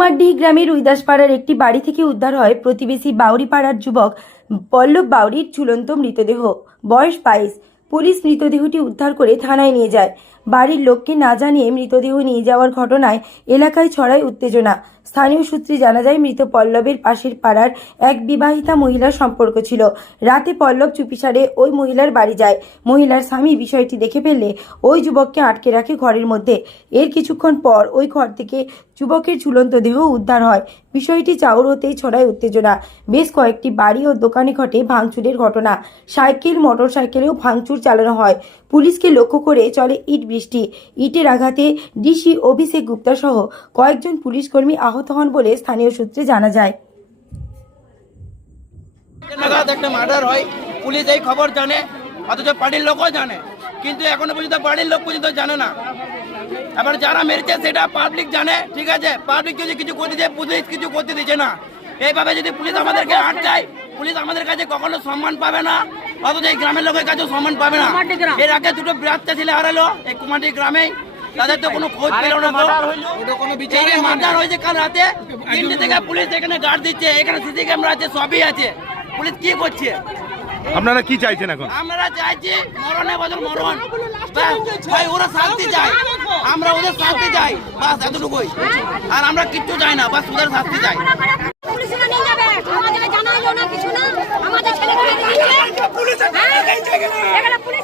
কুমারডিহি গ্রামের রুইদাসপাড়ার একটি বাড়ি থেকে উদ্ধার হয় প্রতিবেশী বাউরিপাড়ার যুবক পল্লব বাউরির ঝুলন্ত মৃতদেহ। বয়স বাইশ। পুলিশ মৃতদেহটি উদ্ধার করে থানায় নিয়ে যায়। বাড়ির লোককে না জানিয়ে মৃতদেহ নিয়ে যাওয়ার ঘটনায় এলাকায় ছড়ায় উত্তেজনা। স্থানীয় সূত্রে জানা যায়, মৃত পল্লবের পাশের পাড়ার এক বিবাহিতা মহিলার সম্পর্ক ছিল। রাতে পল্লব চুপিসারে ওই মহিলার বাড়ি যায়। মহিলার স্বামী বিষয়টি দেখে ফেললে ওই যুবককে আটকে রাখে ঘরের মধ্যে। এর কিছুক্ষণ পর ওই ঘর থেকে যুবকের ঝুলন্ত দেহ উদ্ধার হয়। বিষয়টি চাউর হতেই ছড়ায় উত্তেজনা। বেশ কয়েকটি বাড়ি ও দোকানে ঘটে ভাঙচুরের ঘটনা। সাইকেল মোটর সাইকেলেও ভাঙচুর চালানো হয়। পুলিশকে লক্ষ্য করে চলে ইট বৃষ্টি। ইটের আঘাতে ডিসি অভিষেক গুপ্তা সহ কয়েকজন পুলিশকর্মী আহত হন বলে স্থানীয় সূত্রে জানা যায়। একটা মার্ডার হয়, পুলিশ এই খবর জানে, অথচ বাড়ির লোকও জানে। কিন্তু এখনও পর্যন্ত বাড়ির লোক পর্যন্ত জানে না। এবার যারা মেরেছে সেটা পাবলিক জানে, ঠিক আছে? পাবলিক যদি কিছু করতে দিচ্ছে পুলিশ কিছু করতে দিচ্ছে না। এইভাবে যদি পুলিশ আমাদেরকে আটকায় পুলিশ আমাদের কাছে কখনো সম্মান পাবে না অথচ এই গ্রামের লোকের কাছেও সম্মান পাবে না। এর আগে দুটো বাচ্চা ছেলে হারালো এই কুমারটি গ্রামে তাদের তো কোনো খোঁজ পেল না মার্ডার হয়েছে কাল রাতে। তিনটে থেকে পুলিশ এখানে গার্ড দিচ্ছে এখানে সিসি ক্যামেরা আছে সবই আছে। পুলিশ কি করছে? আপনারা কি চাইছেন এখন? আমরা চাইছি মরণে বদল মরণ। ভাই ওরা শান্তি চাই আমরা ওদের শান্তি চাই। বাস এতটুকুই। আর আমরা কিচ্ছু চাই না। বাস ওদের শান্তি চাই পুলিশরা নিয়ে যাবে আমাদের জানাইলো না কিছু না আমাদের ছেলেকে এখানে পুলিশের